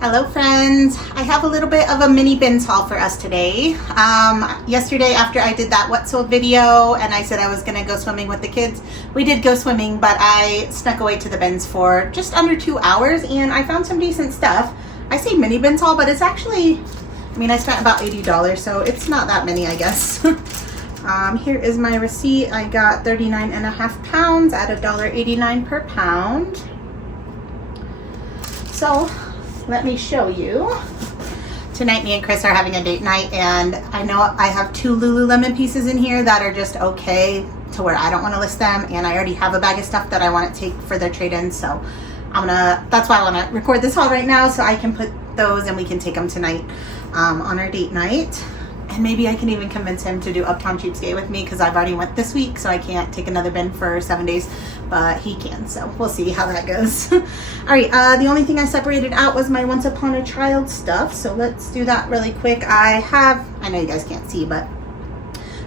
Hello friends, I have a little bit of a mini bins haul for us today. Yesterday after I did that What Sold video and I said I was gonna go swimming with the kids, we did go swimming, but I snuck away to the bins for just under 2 hours and I found some decent stuff. I say mini bins haul, but it's actually, I spent about $80, so it's not that many, I guess. Here is my receipt. I got 39.5 pounds at $1.89 per pound. So let me show you. Tonight me and Chris are having a date night and I know I have 2 Lululemon pieces in here that are just okay to where I don't want to list them, and I already have a bag of stuff that I want to take for their trade-in, so that's why I want to record this haul right now so I can put those and we can take them tonight on our date night. And maybe I can even convince him to do Uptown Cheapskate with me because I've already went this week, so I can't take another bin for 7 days, but he can, so we'll see how that goes. All right, the only thing I separated out was my Once Upon a Child stuff, so let's do that really quick. I know you guys can't see, but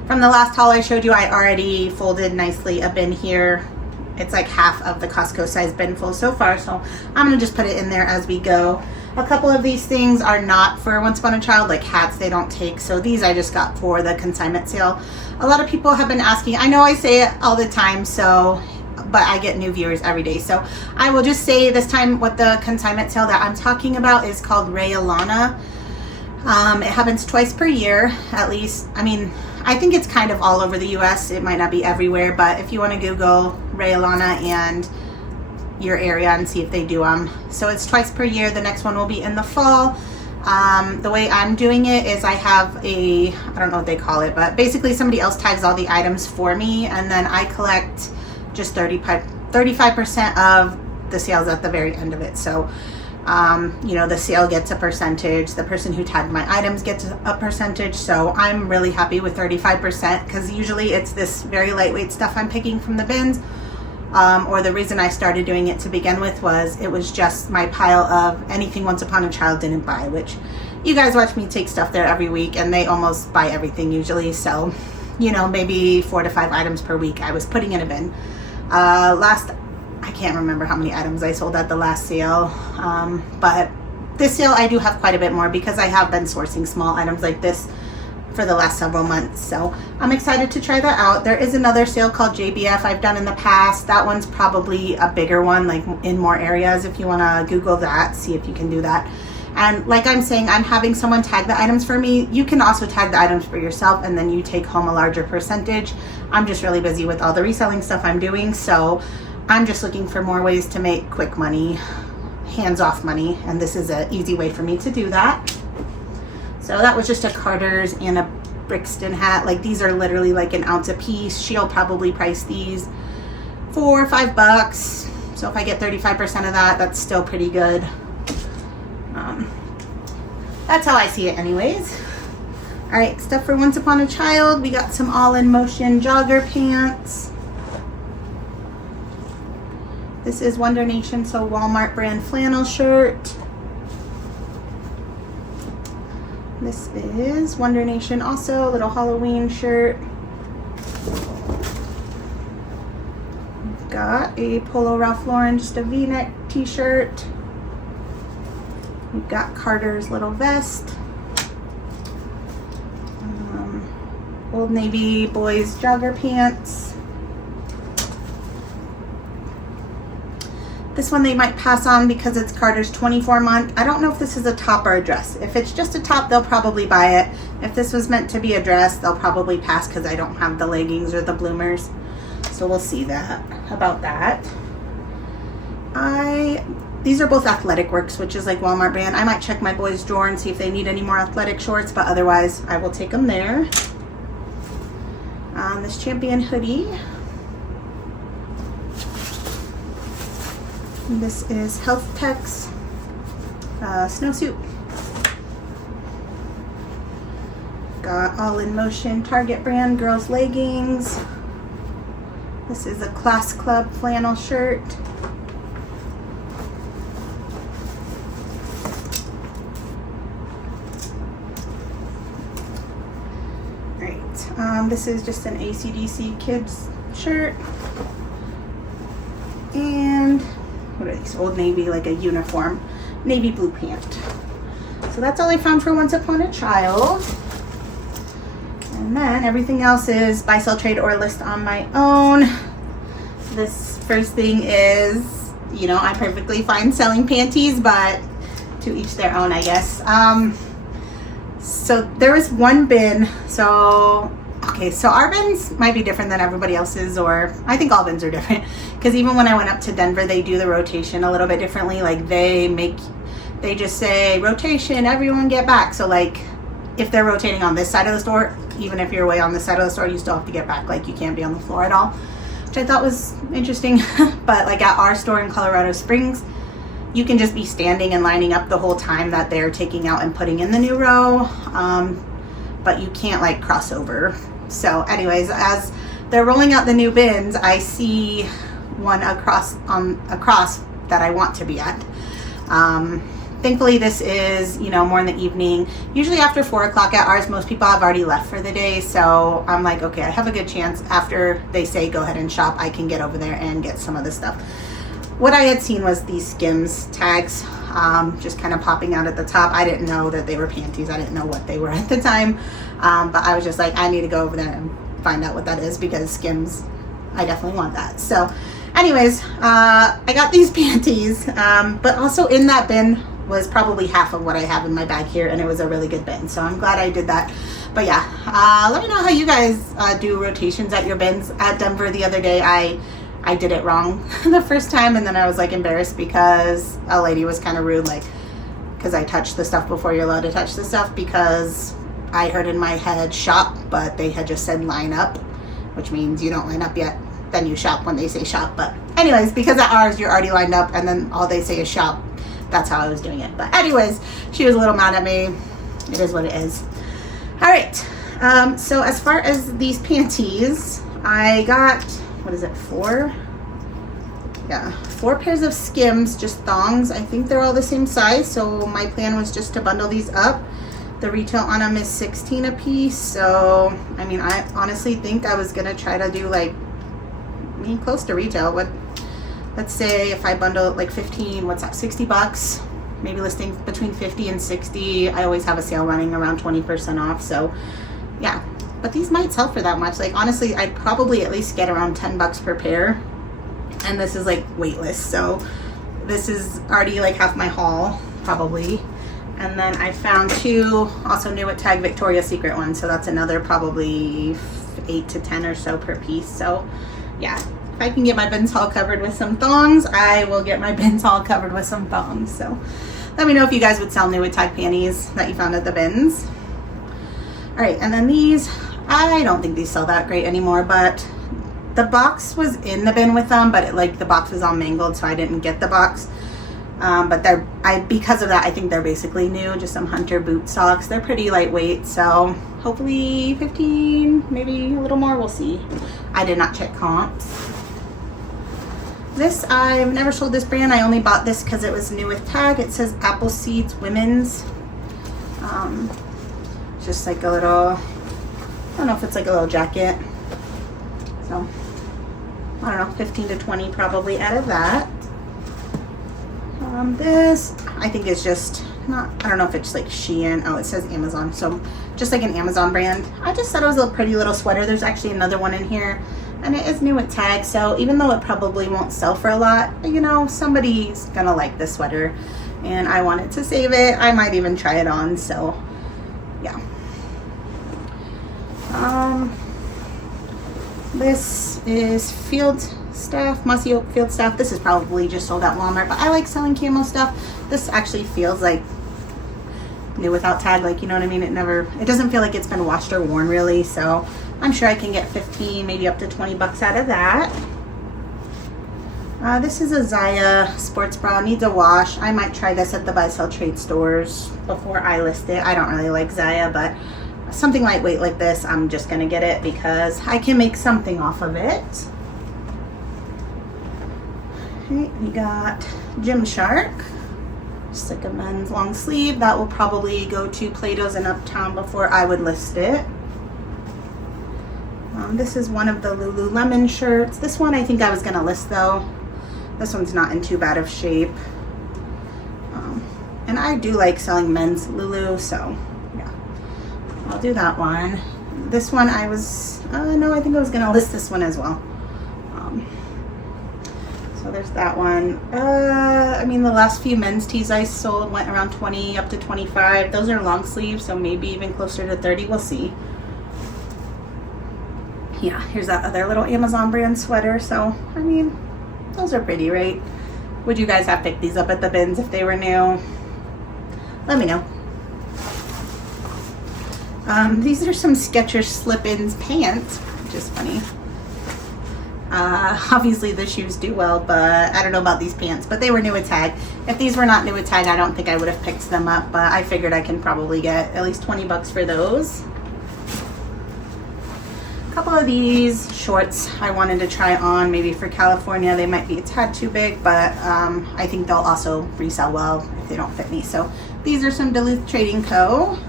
from the last haul I showed you, I already folded nicely a bin here. It's like half of the Costco size bin full so far, so I'm gonna just put it in there as we go. A couple of these things are not for Once Upon a Child, like hats they don't take, so these I just got for the consignment sale. A lot of people have been asking, I know I say it all the time, but I get new viewers every day, so I will just say this time what the consignment sale that I'm talking about is called Rayalana. It happens twice per year, at least. I think it's kind of all over the US. It might not be everywhere, but if you want to Google Rayalana and your area and see if they do them. So it's twice per year. The next one will be in the fall. The way I'm doing it is I have I don't know what they call it, but basically somebody else tags all the items for me, and then I collect just 35% of the sales at the very end of it. So the sale gets a percentage, the person who tagged my items gets a percentage, so I'm really happy with 35% because usually it's this very lightweight stuff I'm picking from the bins. Or the reason I started doing it to begin with was it was just my pile of anything Once Upon a Child didn't buy, which you guys watch me take stuff there every week and they almost buy everything usually, so maybe 4 to 5 items per week I was putting in a bin. I can't remember how many items I sold at the last sale, but this sale I do have quite a bit more because I have been sourcing small items like this for the last several months, so I'm excited to try that out. There is another sale called JBF I've done in the past. That one's probably a bigger one, like in more areas. If you want to Google that, see if you can do that. And like I'm saying, I'm having someone tag the items for me. You can also tag the items for yourself and then you take home a larger percentage. I'm just really busy with all the reselling stuff I'm doing, so I'm just looking for more ways to make quick money, hands-off money, and this is an easy way for me to do that. So that was just a Carter's and a Brixton hat. Like these are literally like an ounce a piece. She'll probably price these $4 or $5. So if I get 35% of that, that's still pretty good. That's how I see it anyways. All right, stuff for Once Upon a Child. We got some All in Motion jogger pants. This is Wonder Nation, so Walmart brand flannel shirt. This is Wonder Nation also, a little Halloween shirt. We've got a Polo Ralph Lauren, just a V-neck t-shirt. We've got Carter's little vest. Old Navy boys jogger pants. This one they might pass on because it's Carter's 24-month. I don't know if this is a top or a dress. If it's just a top, they'll probably buy it. If this was meant to be a dress, they'll probably pass because I don't have the leggings or the bloomers. So we'll see about that. These are both Athletic Works, which is like Walmart brand. I might check my boys' drawer and see if they need any more athletic shorts, but otherwise I will take them there. This Champion hoodie. This is Health Tech's snowsuit. Got All in Motion Target brand girls leggings. This is a Class Club flannel shirt. Alright, this is just an AC/DC kids shirt. And what are these? Old Navy, like a uniform. navy blue pant. So that's all I found for Once Upon a Child. And then everything else is buy, sell, trade, or list on my own. This first thing is, you know, I'm perfectly fine selling panties, but to each their own, I guess. So there was one bin. So, okay, so our bins might be different than everybody else's, or I think all bins are different. Because even when I went up to Denver, they do the rotation a little bit differently. Like they just say, rotation, everyone get back. So like, if they're rotating on this side of the store, even if you're way on this side of the store, you still have to get back. Like, you can't be on the floor at all, which I thought was interesting. But like at our store in Colorado Springs, you can just be standing and lining up the whole time that they're taking out and putting in the new row. But you can't like cross over. So anyways, as they're rolling out the new bins, I see one across that I want to be at. Thankfully, this is, you know, more in the evening. Usually after 4 o'clock at ours, most people have already left for the day. So I'm like, okay, I have a good chance after they say go ahead and shop, I can get over there and get some of the stuff. What I had seen was these Skims tags just kind of popping out at the top. I didn't know that they were panties. I didn't know what they were at the time. But I was just like, I need to go over there and find out what that is, because Skims, I definitely want that. So anyways, I got these panties, but also in that bin was probably half of what I have in my bag here, and it was a really good bin, so I'm glad I did that. But yeah, let me know how you guys do rotations at your bins. At Denver the other day, I did it wrong the first time, and then I was like embarrassed because a lady was kind of rude, like, because I touched the stuff before you're allowed to touch the stuff, because I heard in my head shop, but they had just said line up, which means you don't line up yet, then you shop when they say shop. But anyways, because at ours you're already lined up and then all they say is shop, that's how I was doing it. But anyways, she was a little mad at me. It is what it is. All right, so as far as these panties, I got, what is it, 4 pairs of Skims, just thongs. I think they're all the same size, so my plan was just to bundle these up. The retail on them is $16 a piece, so I mean, I honestly think I was gonna try to do like, I mean, close to retail. What, let's say if I bundle like 15, what's that, 60 bucks? Maybe listing between 50 and 60. I always have a sale running around 20% off, so yeah. But these might sell for that much. Like, honestly, I'd probably at least get around 10 bucks per pair. And this is like weightless, so this is already like half my haul, probably. And then I found 2 also new at Tag Victoria's Secret ones, so that's another probably 8 to 10 or so per piece. So yeah, if I can get my bins haul covered with some thongs, I will get my bins haul covered with some thongs. So let me know if you guys would sell new at Tag panties that you found at the bins. All right, and then these, I don't think these sell that great anymore, but the box was in the bin with them, but like the box was all mangled, so I didn't get the box. But because of that, I think they're basically new, just some Hunter boot socks. They're pretty lightweight, so hopefully 15, maybe a little more, we'll see. I did not check comps. This, I've never sold this brand. I only bought this because it was new with Tag. It says Apple Seeds Women's. Just like a little, I don't know if it's like a little jacket. So, I don't know, 15 to 20 probably out of that. This, I think is just not, I don't know if it's like Shein. Oh, it says Amazon. So, just like an Amazon brand. I just thought it was a pretty little sweater. There's actually another one in here, and it is new at Tag. So, even though it probably won't sell for a lot, you know, somebody's gonna like this sweater, and I wanted to save it. I might even try it on. So, yeah. This is Field Staff, Mossy Oak Field Staff. This is probably just sold at Walmart, but I like selling camo stuff. This actually feels like new without Tag, like, you know what I mean? It doesn't feel like it's been washed or worn really, so I'm sure I can get 15, maybe up to 20 bucks out of that. This is a Zaya sports bra, needs a wash. I might try this at the buy sell trade stores before I list it. I don't really like Zaya, but something lightweight like this, I'm just gonna get it because I can make something off of it. Okay, we got Gymshark, just like a men's long sleeve. That will probably go to Plato's in Uptown before I would list it. This is one of the Lululemon shirts. This one I think I was gonna list though. This one's not in too bad of shape. And I do like selling men's Lulu, so yeah, I'll do that one. This one I was, no, I think I was gonna list this one as well. So there's that one. I mean, the last few men's tees I sold went around 20 up to 25. Those are long sleeves, so maybe even closer to 30. We'll see. Yeah, here's that other little Amazon brand sweater. So, I mean, those are pretty, right? Would you guys have picked these up at the bins if they were new? Let me know. These are some Skechers slip-ins pants, which is funny. Obviously the shoes do well, but I don't know about these pants, but they were new at Tag. If these were not new at Tag, I don't think I would have picked them up, but I figured I can probably get at least 20 bucks for those. A couple of these shorts I wanted to try on, maybe for California. They might be a tad too big, but I think they'll also resell well if they don't fit me. So these are some Duluth Trading Co.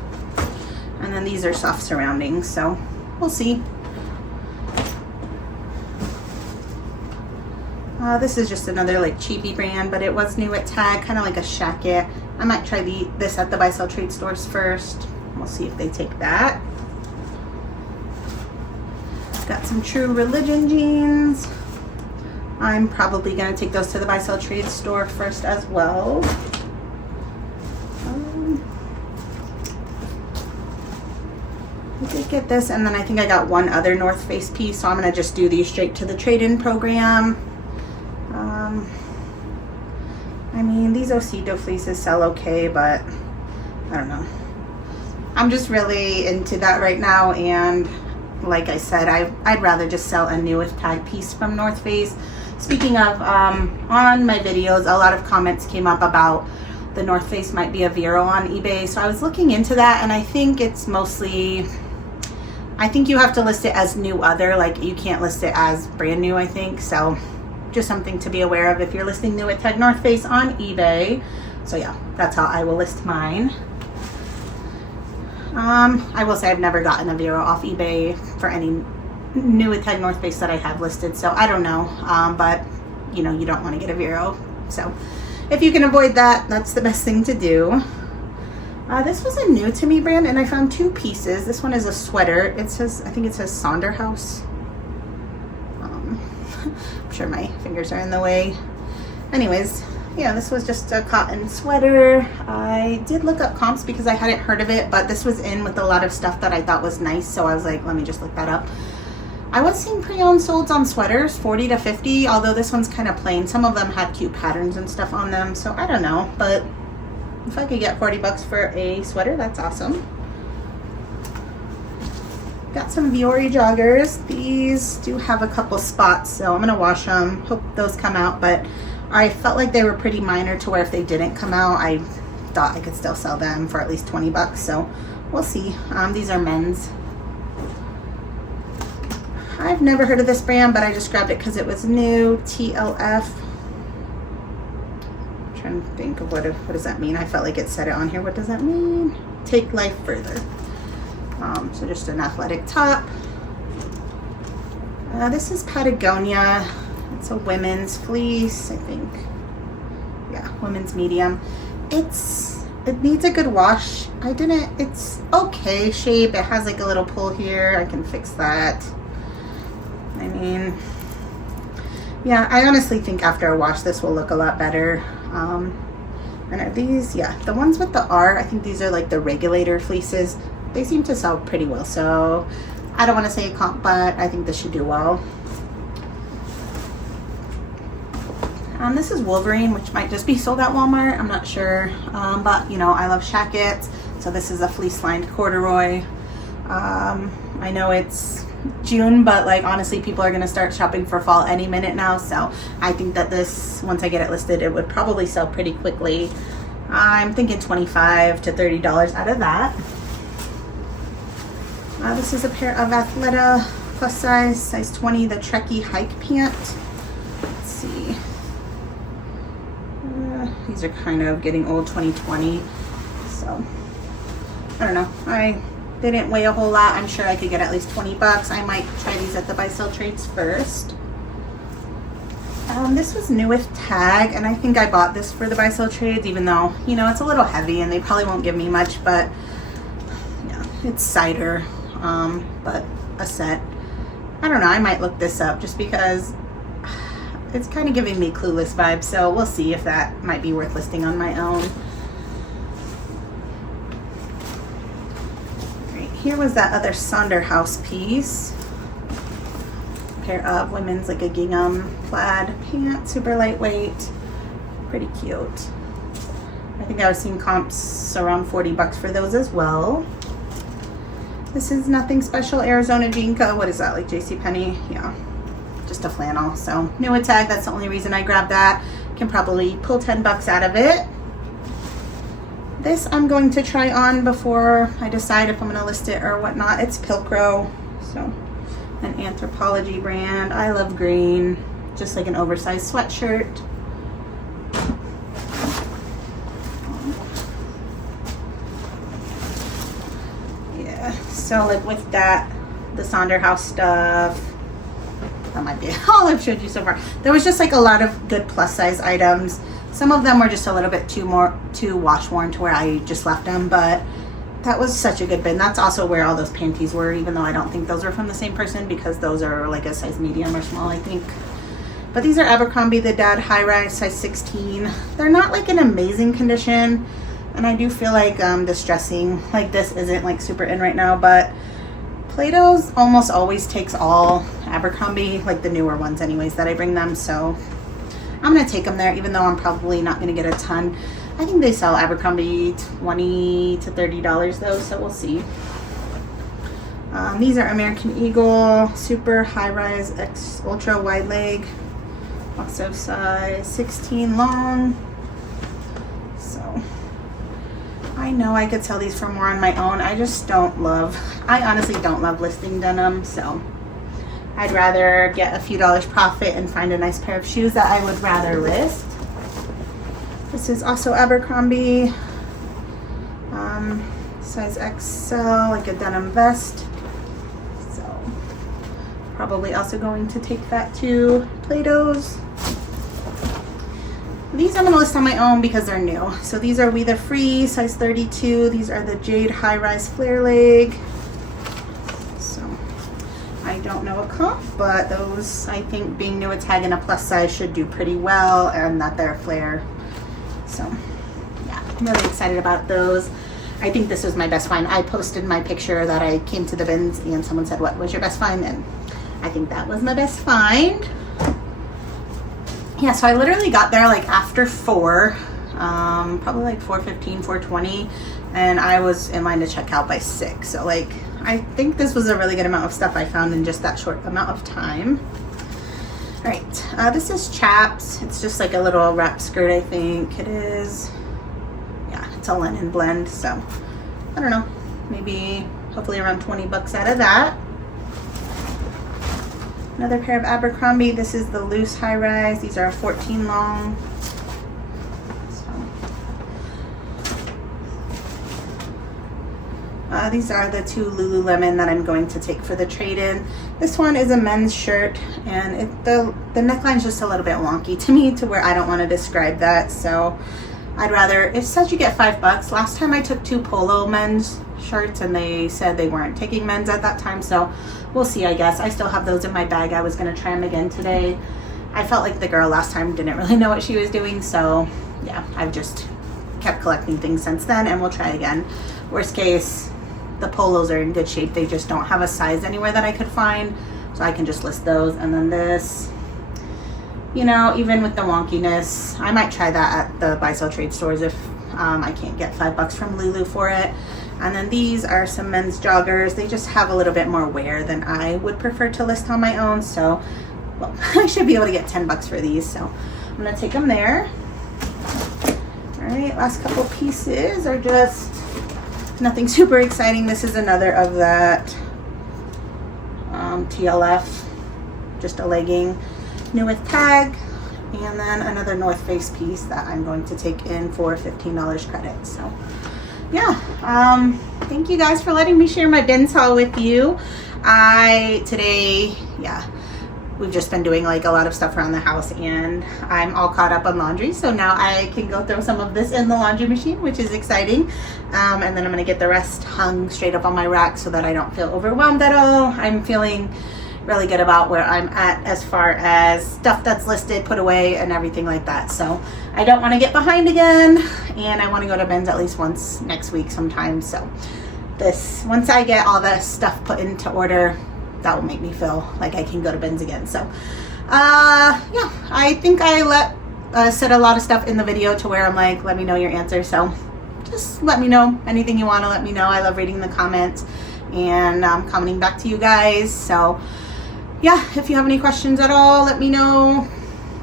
And then these are soft surroundings, so we'll see. This is just another like cheapy brand, but it was new at Tag, kind of like a shacket. I might try this at the buy sell trade stores first. We'll see if they take that. Got some True Religion jeans. I'm probably gonna take those to the buy sell trade store first as well. I did get this, and then I think I got one other North Face piece, so I'm gonna just do these straight to the trade-in program. I mean, these Osito fleeces sell okay, but I don't know. I'm just really into that right now, and like I said, I'd rather just sell a new with Tag piece from North Face. Speaking of, on my videos, a lot of comments came up about the North Face might be a Vero on eBay, so I was looking into that, and I think it's mostly, I think you have to list it as new other, like you can't list it as brand new, I think. So just something to be aware of if you're listing new at Tag North Face on eBay. So yeah, that's how I will list mine. I will say I've never gotten a Vero off eBay for any new at Tag North Face that I have listed, so I don't know, but you know, you don't want to get a Vero. So if you can avoid that, that's the best thing to do. This was a new to me brand, and I found two pieces. This one is a sweater. It says, I think it says Sonderhaus. I'm sure my fingers are in the way. Anyways, yeah, this was just a cotton sweater. I did look up comps because I hadn't heard of it, but this was in with a lot of stuff that I thought was nice, so I was like, let me just look that up. I was seeing pre-owned solds on sweaters, 40 to 50, although this one's kind of plain. Some of them had cute patterns and stuff on them, so I don't know, but if I could get 40 bucks for a sweater, that's awesome. Got some Vuori joggers. These do have a couple spots, so I'm gonna wash them. Hope those come out, but I felt like they were pretty minor to where if they didn't come out, I thought I could still sell them for at least 20 bucks, so we'll see. These are men's. I've never heard of this brand, but I just grabbed it because it was new. TLF. I'm trying to think of what does that mean? I felt like it said it on here. What does that mean? Take life further. So just an athletic top. This is Patagonia. It's a women's fleece, I think. Yeah, women's medium. It needs a good wash. It's okay shape. It has like a little pull here. I can fix that. I mean, yeah, I honestly think after a wash this will look a lot better. And are these, yeah, the ones with the R, I think these are like the regulator fleeces. They seem to sell pretty well, so I don't want to say a comp, but I think this should do well. This is Wolverine, which might just be sold at Walmart. I'm not sure, but you know, I love shackets, so this is a fleece-lined corduroy. I know it's June, but like honestly, people are going to start shopping for fall any minute now, so I think that this, once I get it listed, it would probably sell pretty quickly. I'm thinking $25 to $30 out of that. This is a pair of Athleta plus size 20, the Trekkie hike pant. Let's see. These are kind of getting old, 2020. So, I don't know. They didn't weigh a whole lot. I'm sure I could get at least 20 bucks. I might try these at the buy sell trades first. This was new with tag, and I think I bought this for the buy-sell trades, even though, you know, it's a little heavy and they probably won't give me much, but yeah, it's cider, but a set. I don't know, I might look this up just because it's kind of giving me Clueless vibes, so we'll see if that might be worth listing on my own. Right, here was that other Sonderhaus piece. Pair of women's, like a gingham plaid pant, super lightweight, pretty cute. I think I was seeing comps around 40 bucks for those as well. This is nothing special, Arizona Jinko. What is that, like JCPenney? Yeah, just a flannel. So new with tag, that's the only reason I grabbed that. Can probably pull 10 bucks out of it. This I'm going to try on before I decide if I'm gonna list it or whatnot. It's Pilcrow, so an Anthropology brand. I love green, just like an oversized sweatshirt. Yeah, so like with that, the Sonderhaus stuff, that might be all I've showed you so far. There was just like a lot of good plus size items. Some of them were just a little bit too wash worn to where I just left them, but that was such a good bin. That's also where all those panties were, even though I don't think those are from the same person because those are like a size medium or small, I think. But these are Abercrombie, the dad high rise, size 16. They're not like in amazing condition, and I do feel like distressing, like this isn't like super in right now, but Plato's almost always takes all Abercrombie, like the newer ones anyways, that I bring them, so I'm gonna take them there, even though I'm probably not gonna get a ton. I think they sell Abercrombie $20 to $30 though, so we'll see. These are American Eagle, super high-rise, ultra wide leg, also size 16 long. So I know I could sell these for more on my own. I honestly don't love listing denim, so I'd rather get a few dollars profit and find a nice pair of shoes that I would rather list. This is also Abercrombie, size XL, like a denim vest. So probably also going to take that to Plato's. These I'm gonna list on my own because they're new. So these are We The Free, size 32. These are the Jade high-rise flare leg. So I don't know a comp, but those, I think being new with tag and a plus size, should do pretty well, and that they're flare. So yeah, I'm really excited about those. I think this was my best find. I posted my picture that I came to the bins and someone said, what was your best find? And I think that was my best find. Yeah, so I literally got there like after 4, probably like 4:15, 4:20, and I was in line to check out by 6. So like, I think this was a really good amount of stuff I found in just that short amount of time. All right, this is Chaps. It's just like a little wrap skirt, I think it is. Yeah, it's a linen blend, so I don't know, maybe hopefully around 20 bucks out of that. Another pair of Abercrombie. This is the loose high rise. These are 14 long. These are the 2 Lululemon that I'm going to take for the trade-in. This one is a men's shirt, and the neckline's just a little bit wonky to me, to where I don't want to describe that. So I'd rather, it says you get $5. Last time I took 2 Polo men's shirts and they said they weren't taking men's at that time, so we'll see, I guess. I still have those in my bag. I was gonna try them again today. I felt like the girl last time didn't really know what she was doing, so yeah, I've just kept collecting things since then, and we'll try again. Worst case, the Polos are in good shape. They just don't have a size anywhere that I could find, so I can just list those. And then this, you know, even with the wonkiness, I might try that at the buy-sell trade stores if I can't get $5 from Lulu for it. And then these are some men's joggers. They just have a little bit more wear than I would prefer to list on my own, so well, I should be able to get 10 bucks for these, so I'm gonna take them there. All right, last couple pieces are just nothing super exciting. This is another of that TLF, just a legging, new with tag, and then another North Face piece that I'm going to take in for $15 credit. So yeah, thank you guys for letting me share my bins haul with you. Today, yeah, we've just been doing like a lot of stuff around the house, and I'm all caught up on laundry. So now I can go throw some of this in the laundry machine, which is exciting. And then I'm gonna get the rest hung straight up on my rack so that I don't feel overwhelmed at all. I'm feeling really good about where I'm at as far as stuff that's listed, put away, and everything like that. So I don't want to get behind again, and I want to go to Ben's at least once next week sometime. So once I get all the stuff put into order, that will make me feel like I can go to Ben's again. So yeah, I think I said a lot of stuff in the video to where I'm like, let me know your answer. So just let me know anything you want to let me know. I love reading the comments and commenting back to you guys. So yeah, if you have any questions at all, let me know.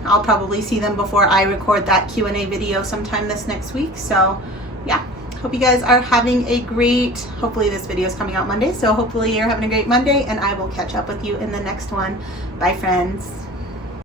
I'll probably see them before I record that Q&A video sometime this next week. So yeah, hope you guys are having a great, hopefully this video is coming out Monday, so hopefully you're having a great Monday, and I will catch up with you in the next one. Bye friends.